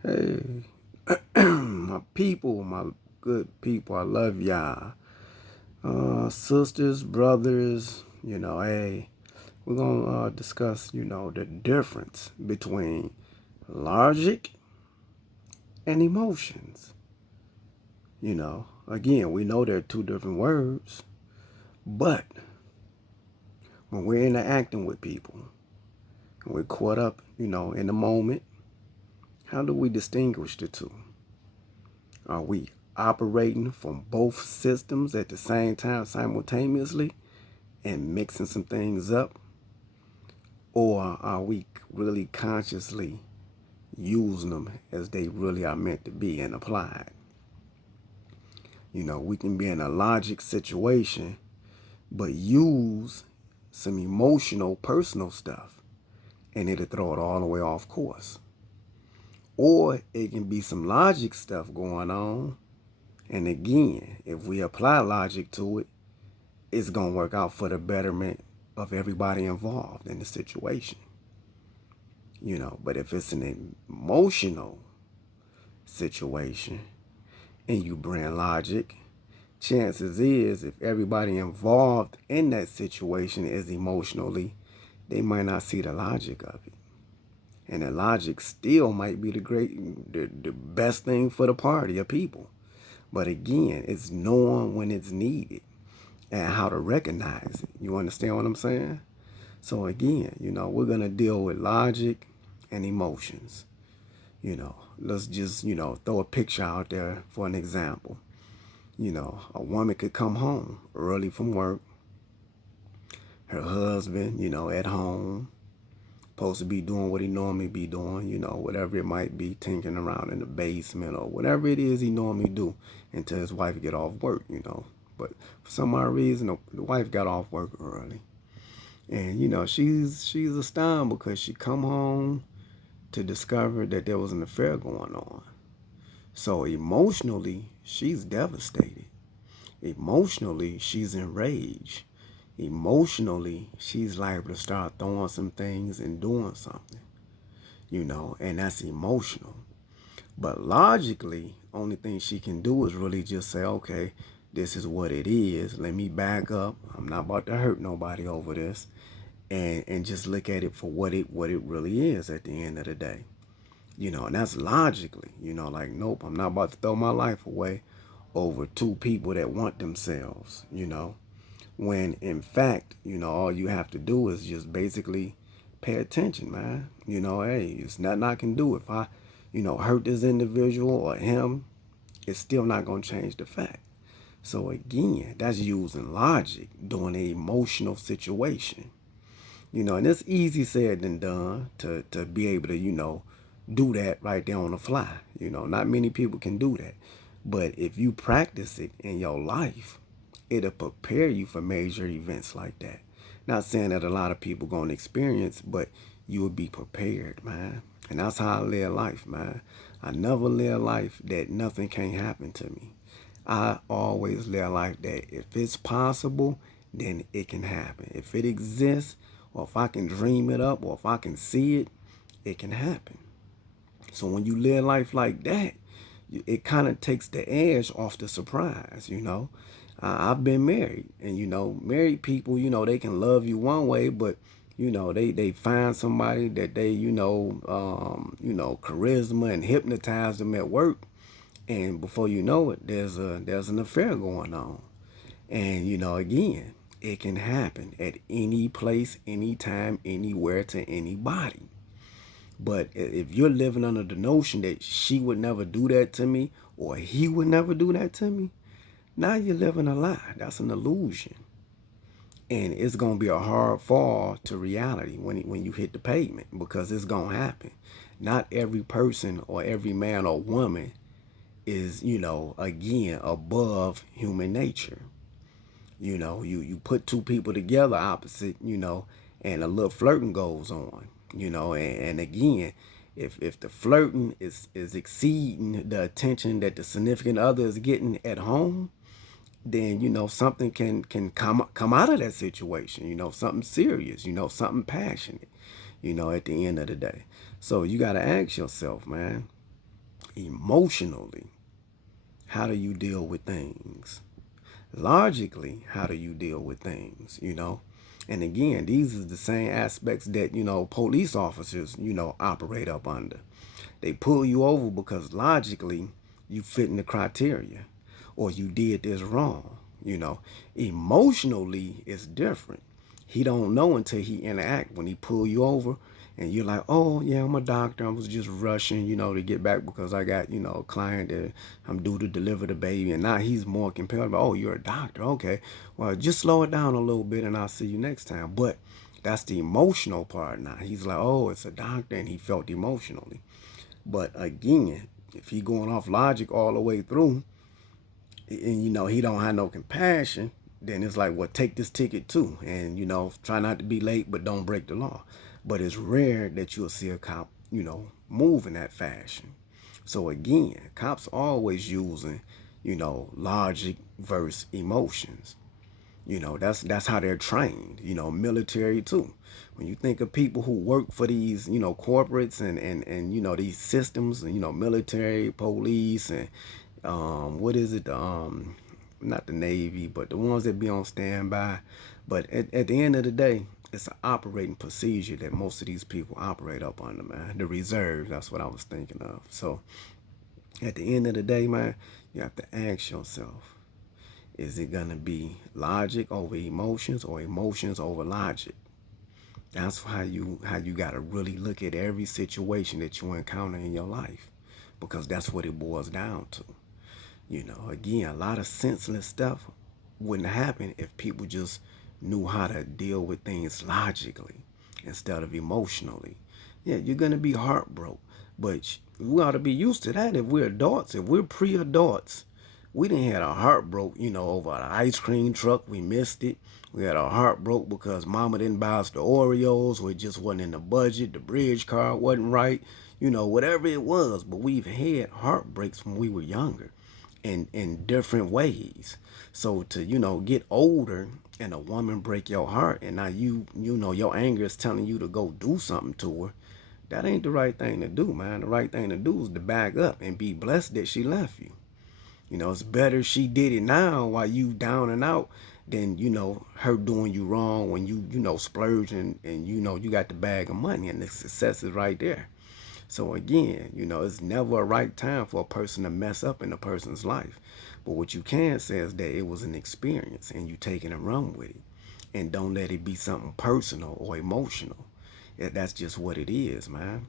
Hey, my people, my good people, I love y'all. Sisters, brothers, hey, we're going to discuss, the difference between logic and emotions. Again, we know they're two different words, but when we're interacting with people and we're caught up, in the moment, how do we distinguish the two? Are we operating from both systems at the same time simultaneously and mixing some things up? Or are we really consciously using them as they really are meant to be and applied? We can be in a logic situation, but use some emotional, personal stuff, and it'll throw it all the way off course. Or it can be some logic stuff going on, and again, if we apply logic to it, it's going to work out for the betterment of everybody involved in the situation. But if it's an emotional situation and you bring logic, chances is if everybody involved in that situation is emotionally, they might not see the logic of it. And the logic still might be the best thing for the party of people. But again, it's knowing when it's needed and how to recognize it. You understand what I'm saying? So again, we're going to deal with logic and emotions. Let's just, throw a picture out there for an example. A woman could come home early from work. Her husband, at home, supposed to be doing what he normally be doing, whatever it might be, tinkering around in the basement or whatever it is he normally do until his wife get off work, But for some odd reason, the wife got off work early. And, she's astounded because she come home to discover that there was an affair going on. So emotionally, she's devastated. Emotionally, she's enraged. Emotionally, she's liable to start throwing some things and doing something, and that's emotional. But logically, only thing she can do is really just say, okay, this is what it is. Let me back up. I'm not about to hurt nobody over this. And just look at it for what it really is at the end of the day. And that's logically, like, nope, I'm not about to throw my life away over two people that want themselves, when in fact, all you have to do is just basically pay attention, man. Hey, it's nothing I can do. If I, hurt this individual or him, it's still not going to change the fact. So again, that's using logic during an emotional situation. And it's easy said than done to be able to, do that right there on the fly. Not many people can do that. But if you practice it in your life, it'll prepare you for major events like that. Not saying that a lot of people going to experience, but you will be prepared, man. And that's how I live life, man. I never live life that nothing can't happen to me. I always live life that if it's possible, then it can happen. If it exists, or if I can dream it up, or if I can see it, it can happen. So when you live life like that, it kind of takes the edge off the surprise, I've been married, and married people, they can love you one way, but they find somebody that they, charisma and hypnotize them at work, and before you know it, there's an affair going on. And again, it can happen at any place, anytime, anywhere to anybody. But if you're living under the notion that she would never do that to me or he would never do that to me, now you're living a lie. That's an illusion. And it's going to be a hard fall to reality when you hit the pavement, because it's going to happen. Not every person or every man or woman is, again, above human nature. You put two people together opposite, and a little flirting goes on, and again, if the flirting is exceeding the attention that the significant other is getting at home, then something can come out of that situation, something serious, something passionate, at the end of the day. So you got to ask yourself, man, Emotionally, how do you deal with things? Logically, how do you deal with things, And again, these are the same aspects that, police officers, operate up under. They pull you over because logically you fit in the criteria or you did this wrong, Emotionally, it's different. He don't know until he interact. When he pull you over and you're like, oh yeah, I'm a doctor, I was just rushing, to get back because I got, a client that I'm due to deliver the baby. And now he's more compelled about, oh, you're a doctor, okay, well, just slow it down a little bit and I'll see you next time. But that's the emotional part. Now he's like, oh, it's a doctor, and he felt emotionally. But again, if he going off logic all the way through, and he don't have no compassion, then it's like, well, take this ticket too, and try not to be late, but don't break the law. But it's rare that you'll see a cop, move in that fashion. So again, cops always using, logic versus emotions. That's how they're trained. Military too. When you think of people who work for these, corporates and these systems, military, police, and what is it? Not the Navy, but the ones that be on standby. But at the end of the day, it's an operating procedure that most of these people operate up under, man. The reserves, that's what I was thinking of. So at the end of the day, man, you have to ask yourself, is it gonna be logic over emotions or emotions over logic? That's how you gotta really look at every situation that you encounter in your life, because that's what it boils down to. Again, a lot of senseless stuff wouldn't happen if people just knew how to deal with things logically instead of emotionally. Yeah, you're gonna be heartbroken, but we ought to be used to that if we're adults. If we're pre-adults, we didn't had a heartbroke, over an ice cream truck. We missed it. We had a heartbroke because mama didn't buy us the Oreos, or it just wasn't in the budget. The bridge card wasn't right. Whatever it was. But we've had heartbreaks when we were younger, in different ways. So to, get older and a woman break your heart, and now your anger is telling you to go do something to her, that ain't the right thing to do, man. The right thing to do is to back up and be blessed that she left you. It's better she did it now while you down and out than, her doing you wrong when you, splurging and, you got the bag of money and the success is right there. So again, it's never a right time for a person to mess up in a person's life. But what you can say is that it was an experience and you take it and run with it. And don't let it be something personal or emotional. That's just what it is, man.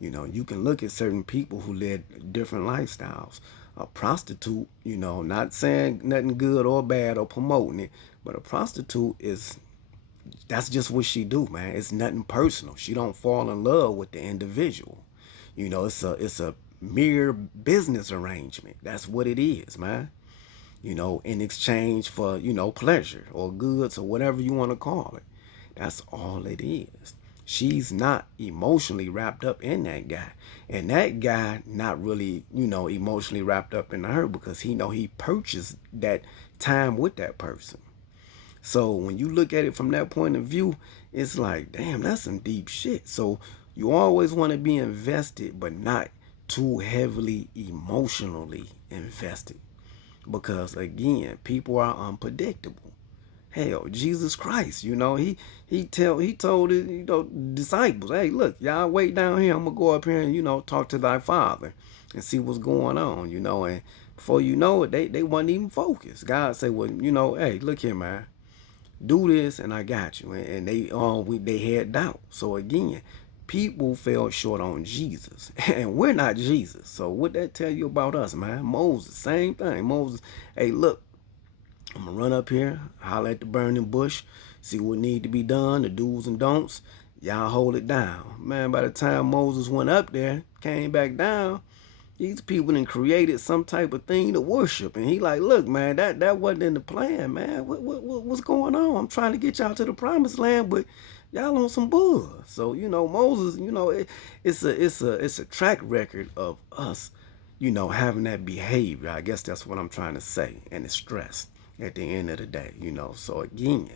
You can look at certain people who led different lifestyles. A prostitute, not saying nothing good or bad or promoting it, but a prostitute that's just what she do, man. It's nothing personal. She don't fall in love with the individual. It's a mere business arrangement. That's what it is, man. In exchange for, pleasure or goods or whatever you want to call it. That's all it is. She's not emotionally wrapped up in that guy. And that guy not really, emotionally wrapped up in her, because he purchased that time with that person. So when you look at it from that point of view, it's like, damn, that's some deep shit. So you always want to be invested, but not too heavily emotionally invested. Because again, people are unpredictable. Hell, Jesus Christ, he told his disciples, hey, look, y'all wait down here. I'm gonna go up here and talk to thy father and see what's going on, and before you know it, they wasn't even focused. God said, well, hey, look here, man, do this and I got you. And they had doubt. So again, people fell short on Jesus, and we're not Jesus. So what that tell you about us, man? Moses, same thing. Moses, hey, look, I'm gonna run up here, holler at the burning bush, see what need to be done, the do's and don'ts. Y'all hold it down. Man, by the time Moses went up there, came back down, these people done created some type of thing to worship. And he like, look, man, that wasn't in the plan, man. What's going on? I'm trying to get y'all to the promised land, but y'all on some bull. So, Moses, it's a track record of us, having that behavior. I guess that's what I'm trying to say. And it's stress at the end of the day, So again,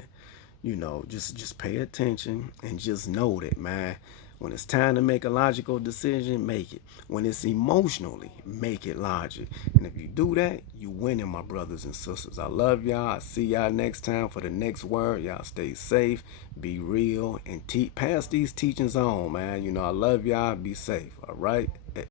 just pay attention and just know that, man, When it's time to make a logical decision, make it. When it's emotionally, make it logic. And if you do that, you winning, my brothers and sisters. I love y'all. I see y'all next time for the next word. Y'all stay safe, be real, and pass these teachings on, man. You know, I love y'all. Be safe, all right?